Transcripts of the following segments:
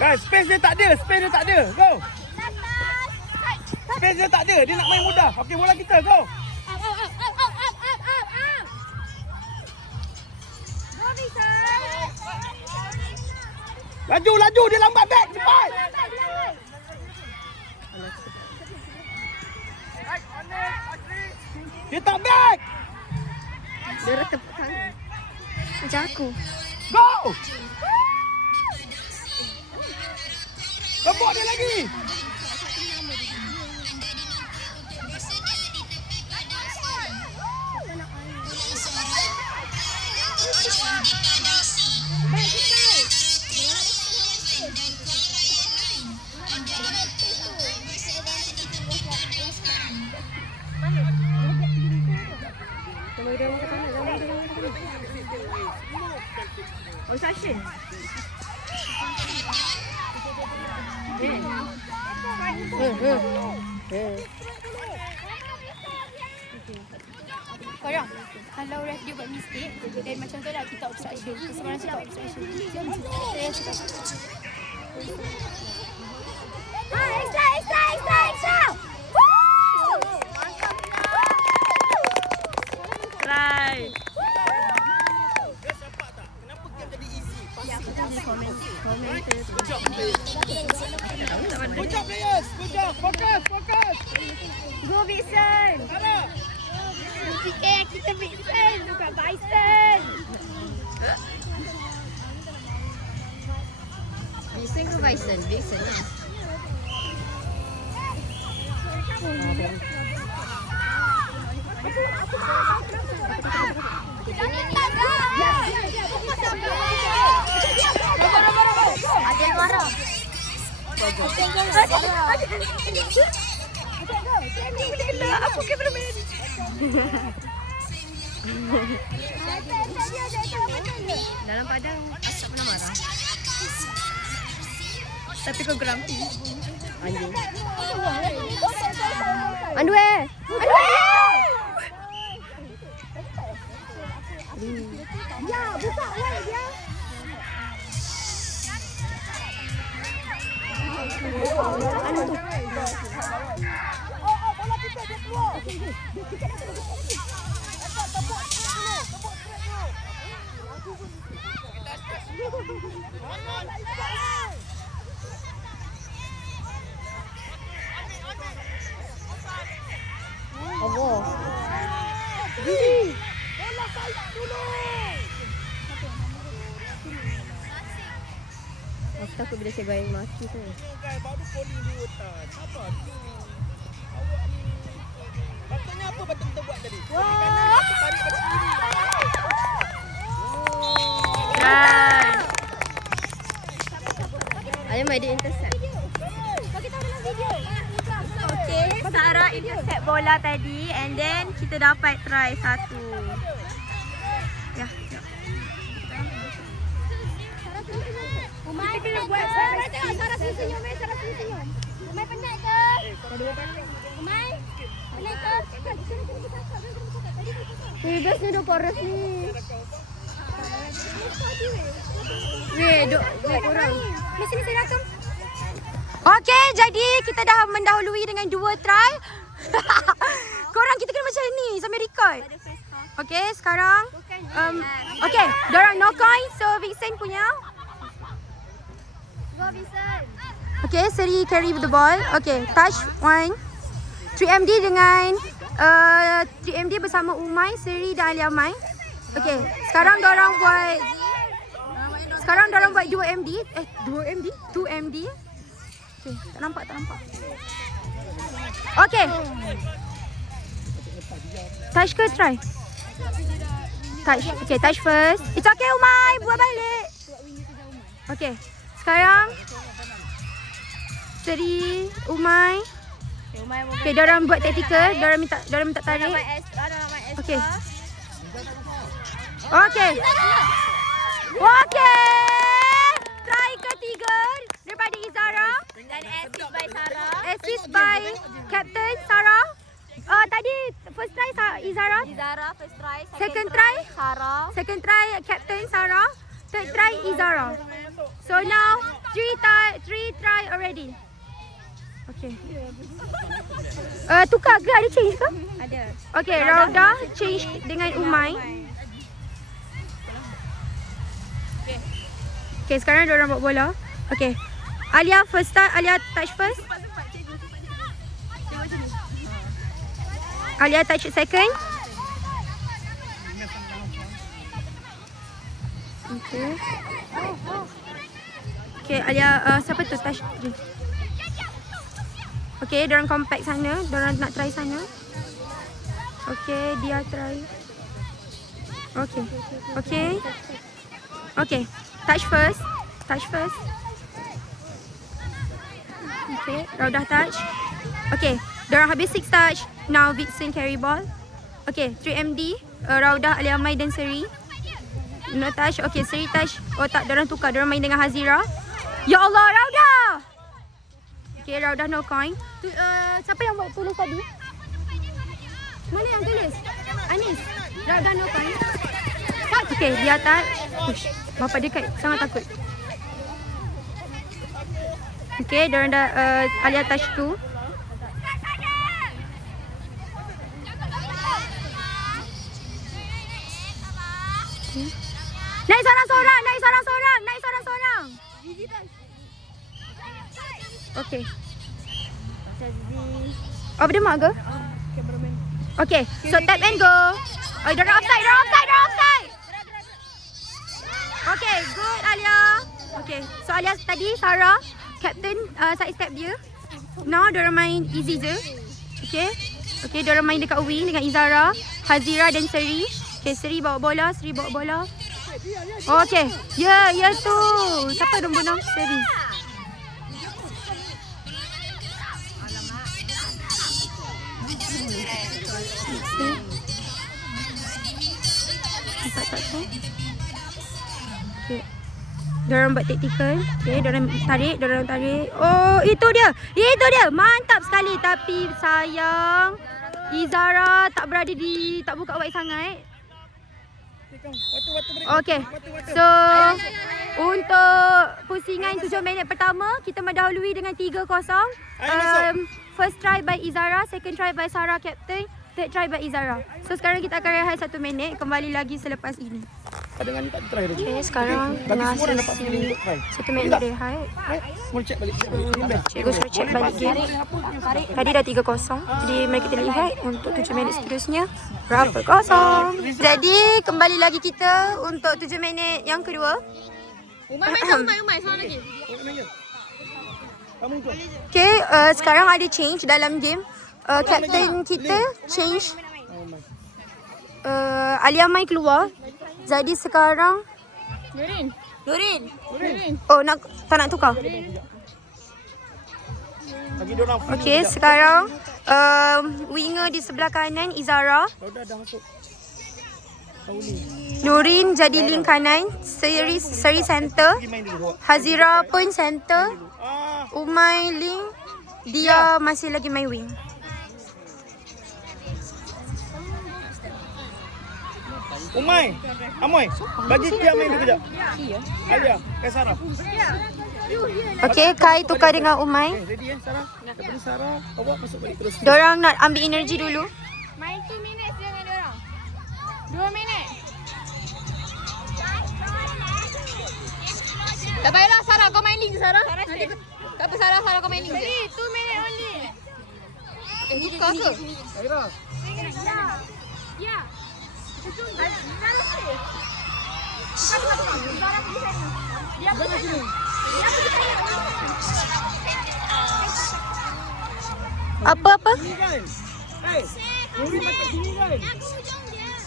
Guys, space dia tak ada. Go. Space dia tak ada. Dia nak main mudah. Okey, bola kita. Go. Laju. Dia lambat back. Cepat. Dia tak back. Dia dah tepuk tangan. Macam aku. Go. Tepuk dia lagi. Oh, Sashin. Korang, kalau ref dia buat mistake, dan macam tu lah kita obstruction. Sebenarnya kita obstruction. Saya cakap. Extra! Try. Good job players. Good job. Fokus. Go Vixen. Kita Vixen, bukan Bison. Vixen ke Bison? Vixen lah. Ada yang marah. Aku cameraman. Dalam padang aku tak pernah marah. Tapi kau grumpy. Anjing. Underwear. Ya, buka weh dia. Bola kita dia keluar. Allah. Bola saya dulu. Aku takut bila saya bayang maki tu. Baru calling dua tan. Sabar tu. Awak ni. Patutnya apa patut kita buat tadi? Wah. Tarik pada kiri. Nice. Ayam ada intercept. Bagi tahu dalam video. Okay, Sarah intercept bola tadi and then kita dapat try satu. Ya. Umay kena buat. Sarah senyum. Umay penat ke? Umay penat ke? Guys ni dah paras ni. Duk korang. Sini saya rakam. Okey, jadi kita dah mendahului dengan 2 try. Korang kita kena macam ni sambil record. Okey, sekarang okey, dorang no coin, so Vixen punya. Go Vincent. Okey, Seri carry the ball. Okey, touch 1. 3MD dengan 3MD bersama Umay, Seri dan Aliamai. Okey, sekarang dorang buat 2MD. 2MD. Okey, tak nampak. Okey. Touch ke try? Touch. Okey, touch first. It's okay Umay, buat balik. Okey. Sekarang Seri, Umay. Okey, diorang buat tactical, diorang minta tarik. Okey. Okey. Try ketiga daripada Izara. Dan assist by Sarah. Assist by Captain Sarah. Tadi first try Izara. First try. Second try Sarah. Second try Captain Sarah. Third try Izara. So now Three try already. Okay. Tukar ke? Ada change ke? Ada. Okay, Rauda change dengan Umay. Okay, sekarang diorang bawa bola. Okay. Alia first start. Alia touch first. Alia touch second. Okay. Okay, Alia siapa tu touch? Okay, diorang compact sana. Diorang nak try sana. Okay, dia try. Okay. Okay. Okay. Touch first. Touch first. Okay, Raudah touch. Okay, diorang habis 6 touch. Now Vixen carry ball. Okay, 3MD. Raudah, Alia Mai dan Seri. No touch. Okay, Seri touch. Oh tak, diorang tukar. Diorang main dengan Hazira. Ya Allah, Raudah! Okay, Raudah no coin. Siapa yang buat tulis tadi? Mana yang tulis? Anis. Raudah no coin. Okay, dia touch. Ush, bapa dia sangat takut. Okay, diorang dah Alia touch tu. Okay. Naik seorang-seorang, naik seorang-seorang, naik seorang-seorang. Okay. Oh, berdemak ke? Okay, so tap and go. Oh, diorang offside, diorang offside, diorang offside. Okay, good Alia. Okay, so Alia tadi, Sarah, captain side step dia. Now, diorang main easy je. Okay. Okay, diorang main dekat wing dengan Izara, Hazira dan Seri. Okay, Seri bawa bola, Seri bawa bola. Oh, okay. Ya, ya tu. Siapa nombor 6? Seri. Okay. Diorang buat tactical. Okay, diorang tarik. Oh, itu dia. Itu dia. Mantap sekali. Tapi sayang, Izara tak berada tak buka wide sangat. Okay. So, untuk pusingan 7 minit pertama, kita mendahului dengan 3-0. First try by Izara, second try by Sarah captain, third try by Izara. So, sekarang kita akan rehat 1 minit. Kembali lagi selepas ini. Okay, sekarang tengah sesi 1 minit rehat. Cikgu suruh check balik game. Tadi dah 3-0. Jadi mari kita lihat untuk 7 minit seterusnya berapa kosong. Jadi kembali lagi kita untuk 7 minit yang kedua. Umay, seorang lagi. Okay, sekarang ada change dalam game. Captain kita change. Alia Mai keluar. Jadi sekarang Nurin. Oh, tak nak tukar. Okay, sekarang winger di sebelah kanan Izara. Nurin jadi link kanan, Seri center, Hazira pun center, Umay link, dia masih lagi main wing. Umay, Amoy, bagi dia main dulu kejap. Alia, Sarah. Okay, Kai tukar dengan Umay. Ready Sarah? Daripada Sarah, awak masuk balik terus. Diorang nak ambil energi dulu. Main 2 minit dengan diorang. 2 minit. Tak payahlah Sarah, kau main link Sarah. Tak apa Sarah, kau main link. 2 minit only. Tukar ke? Sarah. Ya. Apa-apa? Hei, Nurin patut sini kan?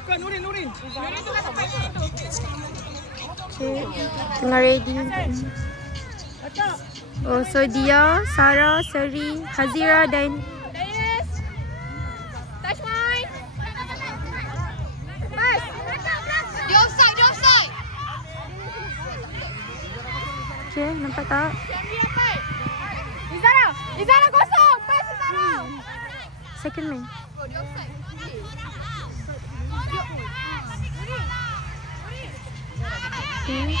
Bukan Nurin. Nurin tukar sampai tu. Okay, tengah ready. Oh, so dia, Sarah, Seri, Hazira dan Touch point. Pass. Dia offside. okay, nampak tak? Izara kosong. Pass Izara. Second man. Oh, dia offside. Okay.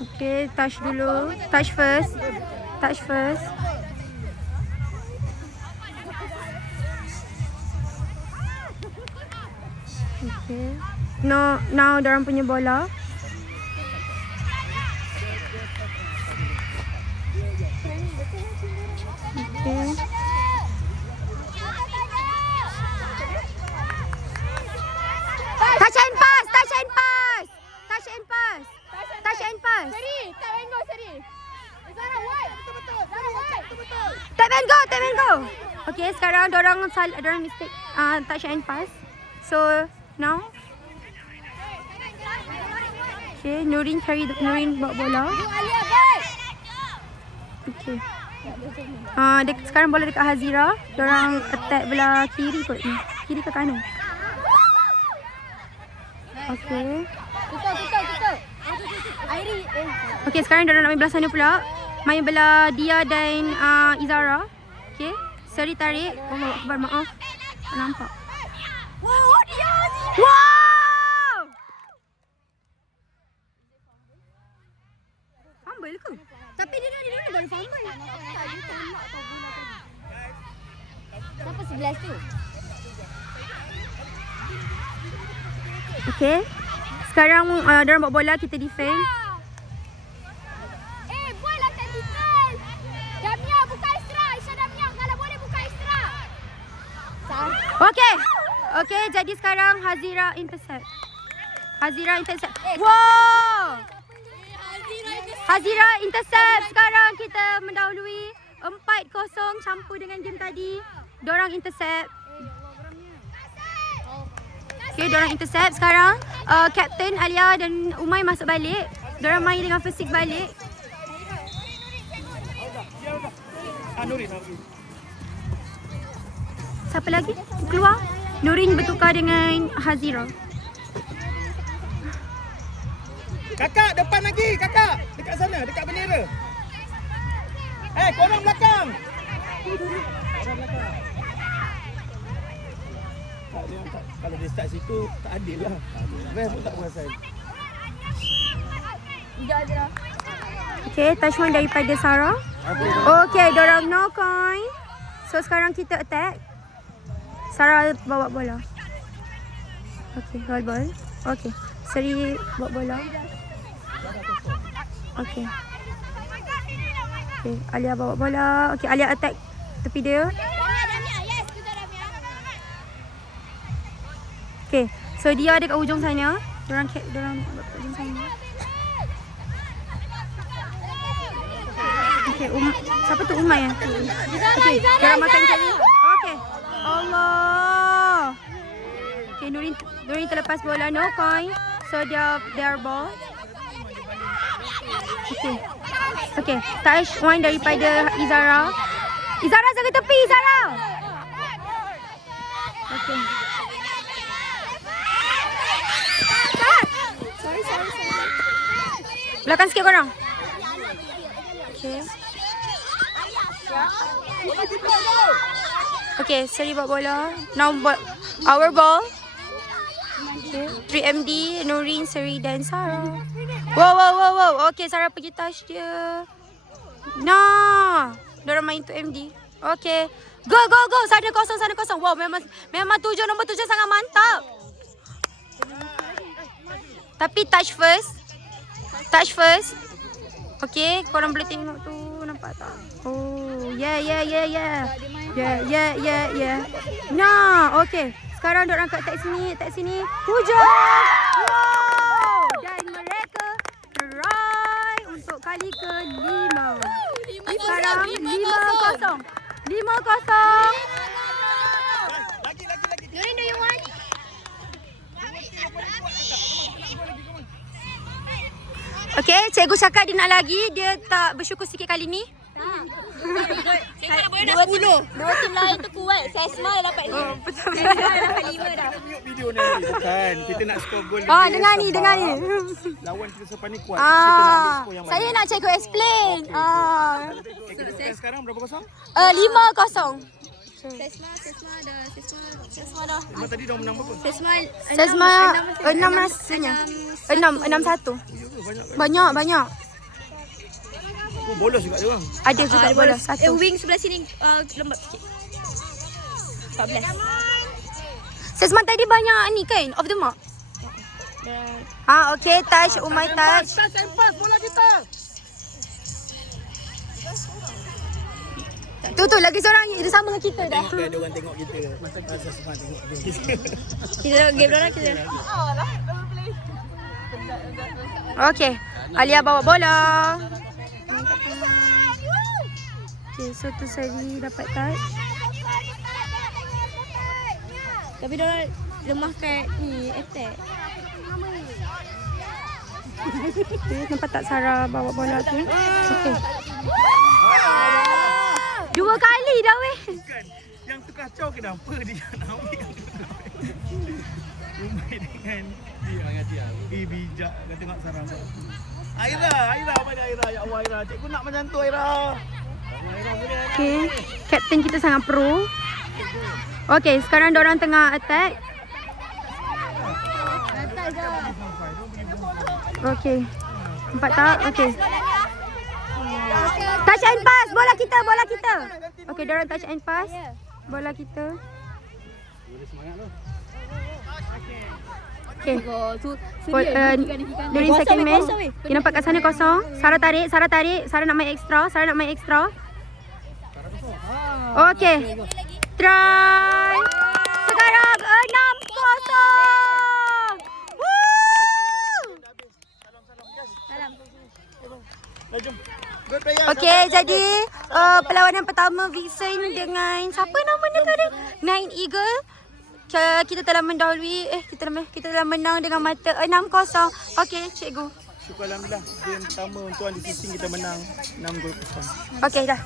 Okay, touch dulu. Touch first. Touch first. Okay. No, now dorang punya bola. Okay. Touch and pass, touch and pass. Touch and pass. Touch and pass. Seri, tap and go Seri. Zara wide. Zara wide. Tap and go, tap and go. Okay, sekarang dorang mistake touch and pass. So, now. Okay, Nurin bawa bola. Alia baik. Okay. Sekarang bola dekat Hazira. Dorang attack belah kiri kot ni. Kiri ke kanan? Okay. Tutup. Airi. Okay, sekarang dorang nak main belah sana pula. Main belah Dia dan Izara. Okay. Seri tarik. Oh, Akbar, maaf. Tak nampak. Wow, dia. Wow! Fumble ke? Tapi dia baru fumble. Siapa 11 tu? Okay. Sekarang dorang bawa bola, kita defend. Boy lah tactical. Damia buka Isra. Isra Damia. Kalau boleh buka Isra. Okay. Okay, jadi sekarang Hazira intercept. Wow! Hazira intercept. Sekarang kita mendahului 4-0 campur dengan game tadi. Dorang intercept. Okay, dorang intercept. Sekarang Captain Alia dan Umay masuk balik. Dorang main dengan fisik balik. Nurin. Siapa lagi keluar? Nurin bertukar dengan Hazira. Kakak, depan lagi. Kakak. Dekat sana. Dekat bendera. Korang belakang. Kalau dia start situ, tak adil lah. Ref pun tak perasan. Okay, touchman daripada Sarah. Okay, dorang no coin. So sekarang kita attack. Sarah bawa bola. Okay, roll ball. Okay, Seri bawa bola. Okay. Okay, Alia bawa bola. Okay, Alia attack tepi dia. Okay, so dia ada kat ujung sana. Dorang kat ujung sana. Okay, siapa tu Umay ya? Okay, dorang makan kali. Okay. Allah. Okay, Nurin terlepas bola, no coin. So their ball. Okay. Okay, touch one daripada Izara. Izara jaga tepi, Izara. Okay. Sorry. Belakang sikit korang. Okay. Okay, Seri bawa bola. Now our ball. Okay. 3MD, Nurin, Seri dan Sarah. Wow. Okay, Sarah pergi touch dia. Nah, diorang main 2MD. Okay. Go. Sana kosong. Wow, memang nombor 7 sangat mantap. Tapi touch first. Okay, korang boleh tengok tu. Nampak tak? Oh, yeah. Nah, okay. Sekarang diorang kat attack sini. Hujung! Wow! Dan mereka try untuk kali ke-5. Sekarang 5-0. 5-0. Lagi. Nurin, do you want? Okay, cikgu cakap dia nak lagi. Dia tak bersyukur sikit kali ni. Dua tim lain tu kuat. Sesma dah dapat 5. Betul. Sesma dah dapat 5 dah. Tengok video ni. Bukan. Kita nak score gol. Dengar ni. Lawan kita sepan ni kuat. Kita nak ambil skor yang Saya nak cikgu explain. Kita sekarang berapa kosong? 5-0. Sesma dah. Memang tadi dah menang berapa? Sesma 6 rasanya. 6-1. Banyak. Oh, bolos juga dia orang. Ada juga bolos satu. Wing sebelah sini lembab sikit. 14. Sesma tadi banyak ni kan? Off the mark. Okay, touch. Umay touch. Touch and pass bola kita. Tu lagi seorang dia sama dengan kita dah. Tengok dia orang tengok kita. Masa semua tengok kita. Kita game dah kita. Okay, Alia bawa bola. Okay, so tu Sari dapat touch. Tapi dia lemah kat ni attack. Okay, nampak tak Sarah bawa bola tu? Okay. 2 kali dah weh. Bukan. Yang tu kacau kenapa dia nak ambil. Umay dengan dia. Bijak. Kau tengok Sarah. Aira mana Aira? Ya Allah Aira. Cikgu nak macam tu Aira. Okay, captain kita sangat pro. Okay, sekarang diorang tengah attack. Okay, nampak tak? Okay. Touch and pass, bola kita. Okay, diorang touch and pass. Bola kita. Okay. Dari second man. Dia nampak kat sana kosong. Sarah tarik. Sarah nak main extra. Okay. Try. Sekarang 6-0. Woo! Jom. Good player. Okay, jadi perlawanan pertama Vixen dengan siapa nama dia tadi? Nine Eagle. Kita telah mendahului, kita telah menang dengan mata 6-0. Okay, cikgu. Syukur Alhamdulillah. Game pertama untuk Andi Sising kita menang 6 gol kosong. Okay, dah.